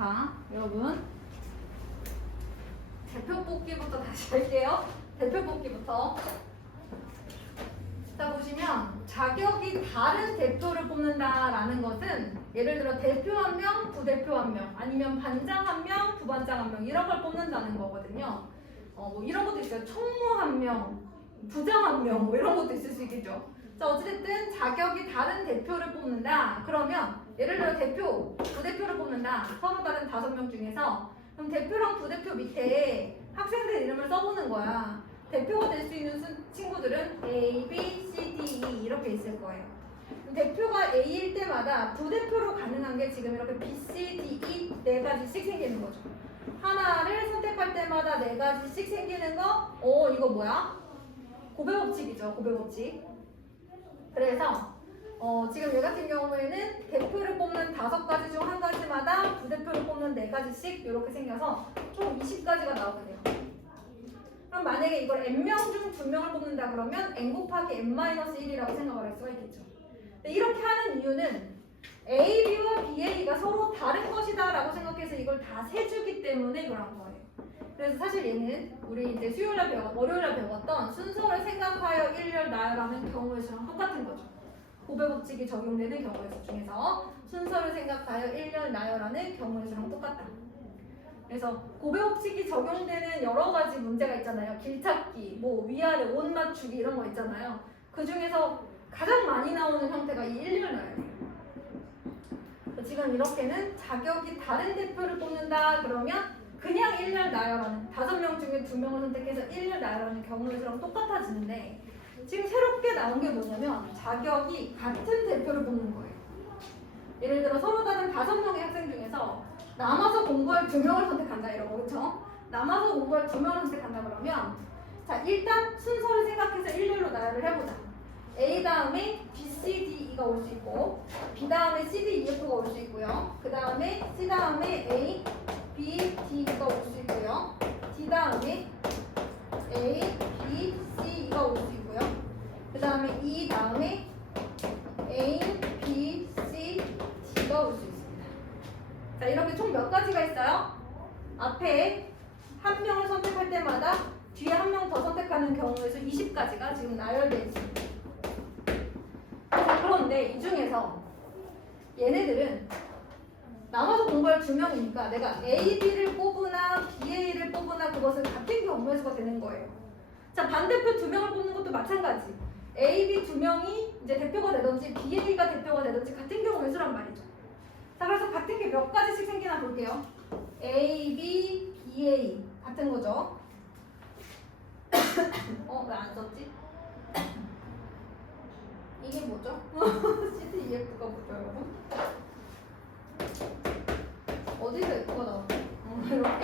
자, 여러분. 대표 뽑기부터 다시 할게요. 대표 뽑기부터. 자, 보시면 자격이 다른 대표를 뽑는다라는 것은 예를 들어 대표 한 명, 부대표 한 명, 아니면 반장 한 명, 부반장 한 명 이런 걸 뽑는다는 거거든요. 뭐 이런 것도 있어요. 총무 한 명, 부장 한 명, 뭐 이런 것도 있을 수 있겠죠. 자, 어쨌든 자격이 다른 대표를 뽑는다. 그러면 예를 들어 대표, 부대표를 뽑는다. 서로 다른 5명 중에서 그럼 대표랑 부대표 밑에 학생들 이름을 써보는 거야. 대표가 될 수 있는 친구들은 A, B, C, D, E 이렇게 있을 거예요. 대표가 A일 때마다 부대표로 가능한 게 지금 이렇게 B, C, D, E 4가지씩 생기는 거죠. 하나를 선택할 때마다 4가지씩 생기는 거, 이거 뭐야? 고배 법칙이죠. 고배 법칙. 그래서 지금 얘 같은 경우에는 대표를 뽑는 5가지 중 1가지마다 부대표를 뽑는 4가지씩 이렇게 생겨서 총 20가지가 나오게 돼요. 그럼 만약에 이걸 n명 중 2명을 뽑는다 그러면 n 곱하기 n-1이라고 생각을 할 수가 있겠죠. 근데 이렇게 하는 이유는 A, B와 BA가 서로 다른 것이다 라고 생각해서 이걸 다 세주기 때문에 이걸 한 거예요. 그래서 사실 얘는 우리 이제 월요일날 배웠던 순서를 생각하여 일렬 나열하는 경우의 수랑 똑같은 거죠. 고배 법칙이 적용되는 경우의 수 중에서 순서를 생각하여 일렬 나열하는 경우의 수랑 똑같다. 그래서 고배 법칙이 적용되는 여러 가지 문제가 있잖아요. 길찾기, 뭐 위아래 옷 맞추기 이런 거 있잖아요. 그 중에서 가장 많이 나오는 형태가 이 일렬 나열이에요. 지금 이렇게는 자격이 다른 대표를 뽑는다 그러면 그냥 일렬 나열하는 5명 중에 2명을 선택해서 일렬 나열하는 경우의 수랑 똑같아지는데 지금 새롭게 나온 게 뭐냐면 자격이 같은 대표를 뽑는 거예요. 예를 들어 서로 다른 5명의 학생 중에서 남아서 공부할 2명을 선택한다 이러고 그렇죠? 남아서 공부할 2명을 선택한다 그러면 자 일단 순서를 생각해서 일렬로 나열을 해보자. A 다음에 B, C, D, E가 올 수 있고 B 다음에 C, D, E, F가 올 수 있고요. 그 다음에 C 다음에 A, B, D, E가 올 수 있고요. D 다음에 A, B, C, E가 올 수 있고요. 그 다음에 E 다음에 A, B, C, D가 올 수 있습니다. 자 이렇게 총 몇 가지가 있어요? 앞에 한 명을 선택할 때마다 뒤에 한 명 더 선택하는 경우에서 20가지가 지금 나열되어 있습니다. 자, 그런데 이 중에서 얘네들은 남아서 공부할 2명이니까 내가 A, B를 뽑으나 BA를 뽑으나 그것은 같은 경우의 수가 되는 거예요. 자 반대표 2명을 뽑는 것도 마찬가지. A, B 2명이 이제 대표가 되든지 BA가 대표가 되든지 같은 경우의 수란 말이죠. 자 그래서 같은 게 몇 가지씩 생기나 볼게요. A, B, BA 같은 거죠. 왜 안 썼지? 이게 뭐죠? CDEF가 뭐죠 여러분? 어디서 F가 나왔죠? 이렇게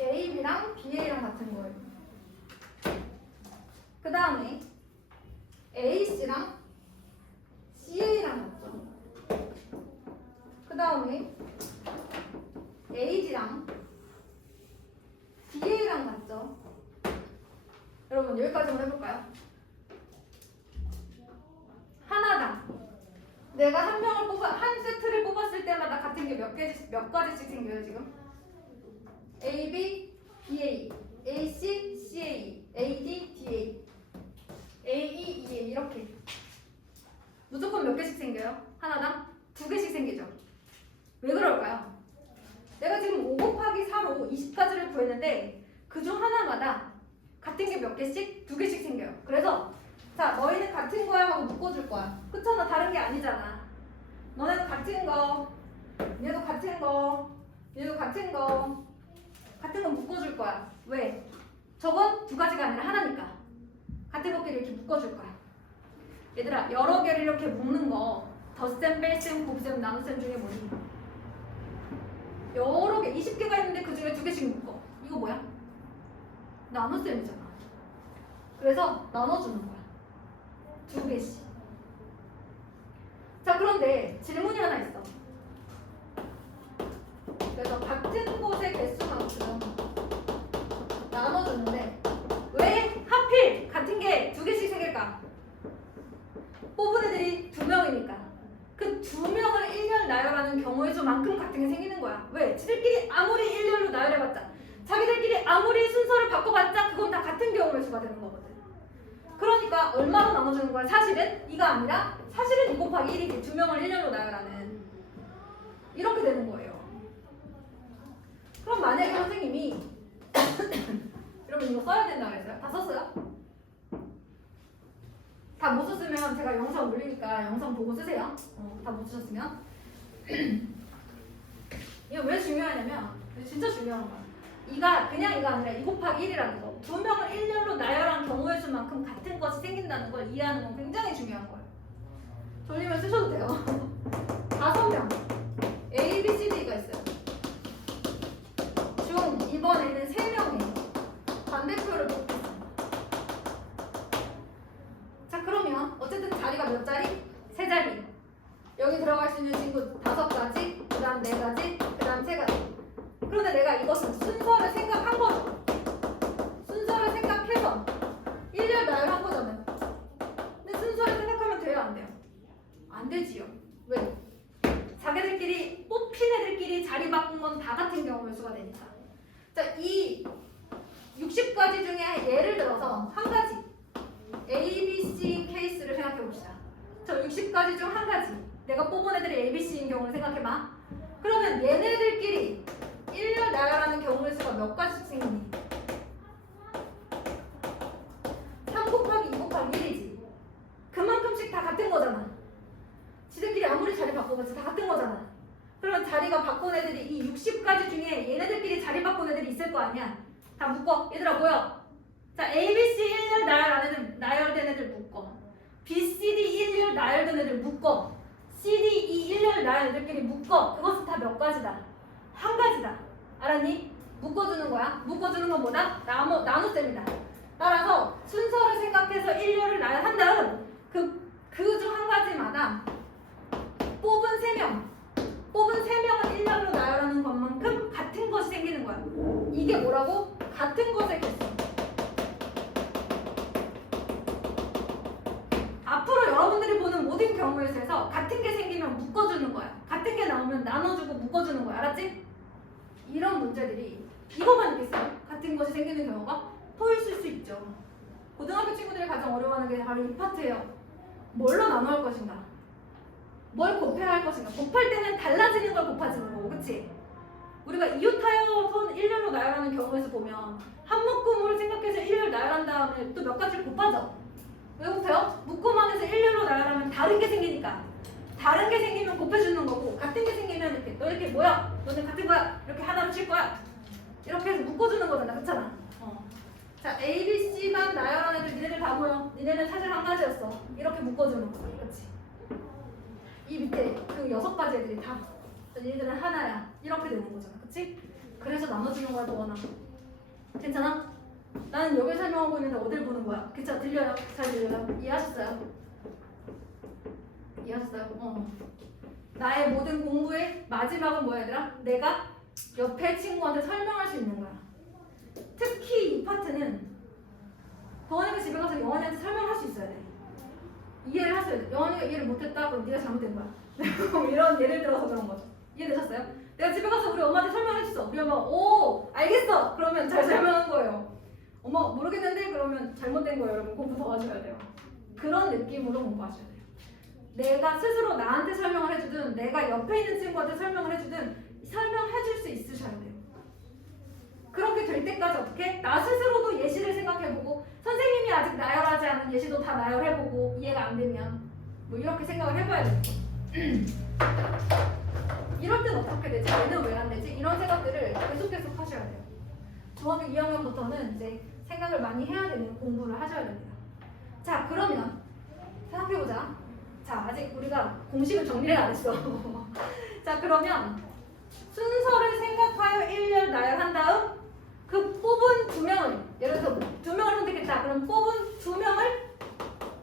A, B랑 BA랑 같은 거예요. 그 다음에 AC랑 CA랑 같죠. 그 다음에 AG랑 DA랑 같죠. 여러분 여기까지 한번 해볼까요? 하나당 내가 한 세트를 뽑았을 때마다 같은 게 몇 가지씩 생겨요 지금? A, B, BA, AC, CA, AD, DA, AE, EA 이렇게 무조건 몇 개씩 생겨요? 하나당 2개씩 생기죠. 왜 그럴까요? 내가 지금 5 곱하기 4로 20가지를 구했는데 그중 하나마다 같은 게 몇 개씩? 2개씩 생겨요. 그래서 자 너희는 같은 거야 하고 묶어줄 거야. 그렇잖아. 다른 게 아니잖아. 너네도 같은 거, 얘도 같은 거, 얘도 같은 거 묶어줄 거야. 왜? 저건 2가지가 아니라 하나니까 같은 것끼리 이렇게 묶어줄 거야. 얘들아 여러 개를 이렇게 묶는 거 덧셈, 뺄셈, 곱셈, 나눗셈 중에 뭐니? 여러 개 20개가 있는데 그 중에 2개씩 묶어. 이거 뭐야? 나눗셈이잖아. 그래서 나눠주는 거야. 2개씩. 자 그런데 질문이 하나 있어. 그래서 같은 곳의 개수만큼 나눠주는데 왜 하필 같은 게 2개씩 생길까? 뽑은 애들이 2명이니까 그 2명을 일렬 나열하는 경우의 수 것만큼 같은 게 생기는 거야. 왜? 지들끼리 아무리 일렬로 나열해봤자, 자기들끼리 아무리 순서를 바꿔봤자 그건 다 같은 경우의 수가 되는 거거든. 그러니까 얼마로 나눠주는 거야? 사실은 이가 아니라 사실은 2 곱하기 1이지. 두 명을 일렬로 나열하는. 이렇게 되는 거예요. 그럼 만약에 선생님이 여러분 이거 써야 된다고 했어요? 다 썼어요? 다 못 썼으면 제가 영상 올리니까 영상 보고 쓰세요. 다 못 쓰셨으면. 이거 왜 중요하냐면 진짜 중요한 거야. 이가 그냥 이가 아니라 2 곱하기 1이라는 거. 두 명을 일렬로 나열한 경우의 수만큼 같은 것이 생긴다는 걸 이해하는 건 굉장히 중요한 거예요. 돌리면 쓰셔도 돼요. 5명 A, B, C, D가 있어요. 중 이번에는 3명의 반대표를 뽑겠습니다. 자 그러면 어쨌든 자리가 몇 자리? 3자리. 여기 들어갈 수 있는 친구 5가지, 그 다음 4가지, 그 다음 3가지. 그런데 내가 이것은 순서를 생각한 거죠. 순서를 생각해서 1렬 나열한 거잖아요. 근데 순서를 생각하면 돼요, 안 돼요? 안 되지요. 왜? 자기들끼리 뽑힌 애들끼리 자리 바꾼 건 다 같은 경우의 수가 되니까. 자, 이 60가지 중에 예를 들어서 한 가지 A, B, C 케이스를 생각해 봅시다. 저 60가지 중 한 가지 내가 뽑은 애들이 A, B, C인 경우를 생각해봐. 그러면 얘네들끼리 1렬 나열하는 경우의 수가 몇 가지씩 생기니? 3 곱하기 2 곱하기 1이지. 그만큼씩 다 같은 거잖아. 지들끼리 아무리 자리 바꿔봤자 다 같은 거잖아. 그러면 자리가 바꾼 애들이 이 60가지 중에 얘네들끼리 자리 바꾼 애들이 있을 거 아니야. 다 묶어. 얘들아 모여. 자, A, B, C 1렬 나열된 애들 묶어. B, C, D 1렬 나열된 애들 묶어. C, D, E 1렬 나열된 애들끼리 묶어. 그것은 다 몇 가지다? 한 가지다. 알았니? 묶어주는 거야. 묶어주는 건 뭐다? 나눗셈이다. 따라서 순서를 생각해서 1렬을 나열한 다음 그 중 한 가지마다 뽑은 3명을 1렬로 나열하는 것만큼 같은 것이 생기는 거야. 이게 뭐라고? 같은 것의 개수. 앞으로 여러분들이 보는 모든 경우에 있어서 같은 게 생기면 묶어주는 거야. 같은 게 나오면 나눠주고 묶어주는 거야. 알았지? 이런 문제들이 이거만 있겠어요? 같은 것이 생기는 경우가 더 있을 수 있죠. 고등학교 친구들이 가장 어려워하는 게 바로 이 파트예요. 뭘로 나눠할 것인가? 뭘 곱해야 할 것인가? 곱할 때는 달라지는 걸 곱하지는 거고, 그치? 우리가 이웃하여선 1렬로 나열하는 경우에서 보면 한 묶음을 생각해서 1렬 나열한 다음에 또 몇 가지를 곱하죠? 왜 곱해요? 묶음 안에서 1렬로 나열하면 다른 게 생기니까. 다른 게 생기면 곱해주는 거고, 같은 게 생기면 이렇게 너 이렇게 뭐야? 너는 같은 거야? 이렇게 하나로 칠 거야? 이렇게 해서 묶어주는 거잖아, 그렇잖아? 자, A, B, C만 나열한 애들 니네들 다 모여. 니네는 사실 한 가지였어. 이렇게 묶어주는 거야, 그렇지? 이 밑에 그 6가지 애들이 다 니네들은 하나야. 이렇게 되는 거잖아, 그렇지? 그래서 나눠주는 거야, 너나. 괜찮아? 나는 여기 설명하고 있는데 어딜 보는 거야? 괜찮아? 들려요? 잘 들려요? 이해하셨어요? 이해하셨어요? 나의 모든 공부의 마지막은 뭐야 얘들아? 내가 옆에 친구한테 설명할 수 있는 거야. 특히 이 파트는 동환이가 집에 가서 영환이한테 설명할 수 있어야 돼. 이해를 하셔야 돼. 영환이가 이해를 못했다? 그럼 네가 잘못된 거야. 이런 예를 들어서 그런 거죠. 이해되셨어요? 내가 집에 가서 우리 엄마한테 설명해줬어. 우리 엄마가 오 알겠어! 그러면 잘 설명한 거예요. 엄마 모르겠는데? 그러면 잘못된 거예요. 여러분 공부 더 하셔야 돼요. 그런 느낌으로 공부하셔야 돼요. 내가 스스로 나한테 설명을 해주든 내가 옆에 있는 친구한테 설명을 해주든 설명해줄 수 있으셔야 돼요. 그렇게 될 때까지 어떻게? 나 스스로도 예시를 생각해보고 선생님이 아직 나열하지 않은 예시도 다 나열해보고 이해가 안 되면 뭐 이렇게 생각을 해봐야 돼요. 이럴 땐 어떻게 되지? 얘는 왜 안 되지? 이런 생각들을 계속 하셔야 돼요. 중학교 2학년부터는 이제 생각을 많이 해야 되는 공부를 하셔야 됩니다. 자, 그러면 생각해보자. 자, 아직 우리가 공식을 정리를 안 했어. 자, 그러면 순서를 생각하여 1렬 나열한 다음 그 뽑은 2명을 예를 들어서 2명을 선택했다. 그럼 뽑은 2명을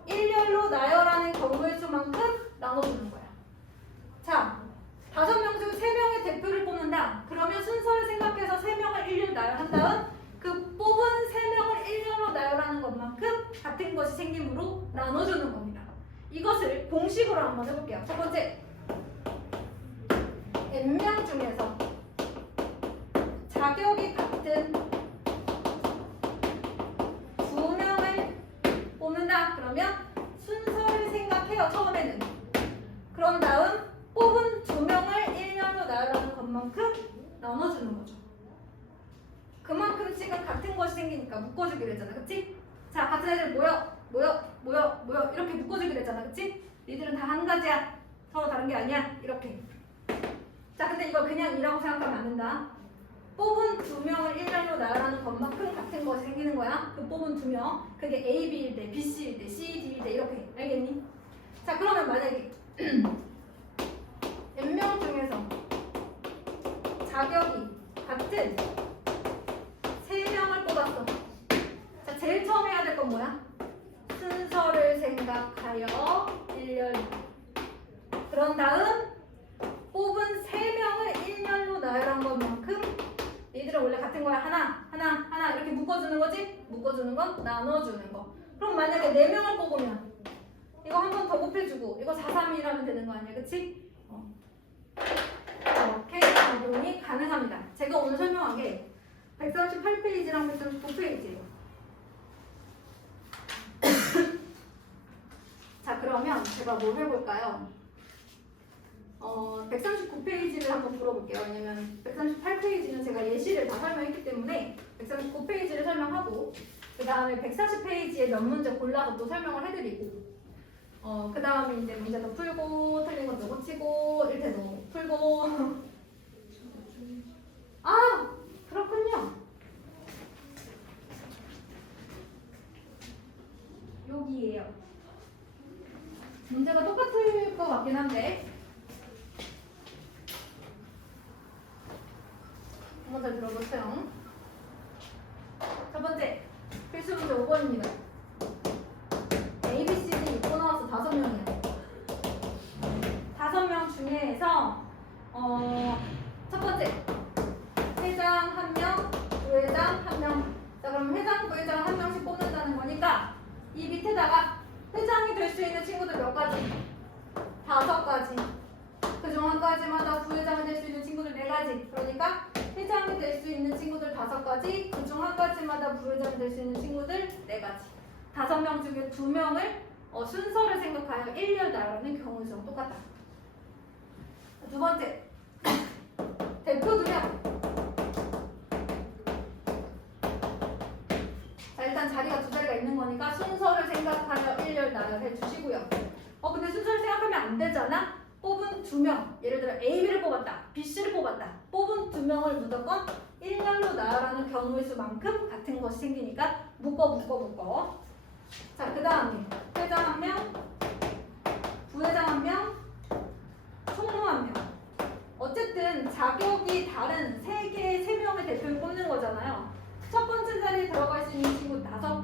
1렬로 나열하는 경우의 수만큼 나눠주는 거야. 자, 5명 중 3명의 대표를 뽑는다. 그러면 순서를 생각해서 3명을 1렬 나열한 다음 그 뽑은 3명을 1렬로 나열하는 것만큼 같은 것이 생김으로 나눠주는 겁니다. 이것을 공식으로 한번 해볼게요. 첫 번째, n명 중에서 자격이 같은 2명을 뽑는다. 그러면 순서를 생각해요. 처음에는. 그런 다음 뽑은 2명을 1년로 나열하는 것만큼 나눠주는 거죠. 그만큼 지금 같은 것이 생기니까 묶어주기로 했잖아. 그치? 자, 같은 애들 모여 이렇게 묶어주기로 했잖아. 그치? 니들은 다 한 가지야. 서로 다른 게 아니야. 이렇게. 자, 근데 이걸 그냥 이라고 생각하면 안 된다. 뽑은 2명을 1년로 나열하는 것만큼 같은 것이 생기는 거야. 그 뽑은 2명. 그게 A, B일 때, B, C일 때, C, D일 때 이렇게. 알겠니? 자, 그러면 만약에 n명 중에서 자격이 같은 3명을 뽑았어. 자, 제일 처음 해야 될 건 뭐야? 순서를 생각하여 1년. 그런 다음 뽑은 3명을 1년로 나열한 것만큼 얘들은 원래 같은 거야. 하나 이렇게 묶어주는 거지? 묶어주는 건 나눠주는 거. 그럼 만약에 4명을 뽑으면 이거 한 번 더 곱해주고 이거 4, 3, 1 하면 되는 거 아니야? 그치? 이렇게 적용이 가능합니다. 제가 오늘 설명한 게 138페이지랑 139페이지예요. 자, 그러면 제가 뭘 해볼까요? 139페이지를 한번 풀어볼게요. 왜냐면 138페이지는 제가 예시를 다 설명했기 때문에 139페이지를 설명하고 그 다음에 140페이지에 몇 문제 골라서 또 설명을 해드리고 그 다음에 이제 문제도 풀고 틀린 것도 고치고 일태도 풀고 아! 그렇군요. 여기에요. 문제가 똑같을 것 같긴 한데 한번 더 들어보세요. 첫 번째 필수 문제 5번입니다. A, B, C, D 6번 나와서 5명이야. 5명 중에서 첫 번째 회장 1명, 부회장 1명. 자, 그럼 회장, 부회장 1명씩 뽑는다는 거니까 이 밑에다가 회장이 될 수 있는 친구들 몇 가지? 5가지. 그중 한 가지마다 부회장이 될 수 있는 친구들 4가지. 그러니까 회장이 될 수 있는 친구들 5가지. 그중 한 가지마다 부회장이 될 수 있는 친구들 4가지. 5명 중에 2명을 순서를 생각하여 1년 나열하는 경우수랑 똑같다. 두 번째 대표 2명. 자, 일단 자리가 2자리가 있는 거니까 순서를 생각하여 1년 나열해 주시고요. 근데 순서를 생각하면 안 되잖아. 뽑은 2명, 예를 들어 A, B를 뽑았다, B, C를 뽑았다. 뽑은 2명을 무조건 1년로 나열하는 경우의 수만큼 같은 것이 생기니까 묶어. 자, 그 다음에 회장 1명, 부회장 1명, 총무 1명. 어쨌든 자격이 다른 3명의 대표를 뽑는 거잖아요. 첫 번째 자리에 들어갈 수 있는 친구 5가지.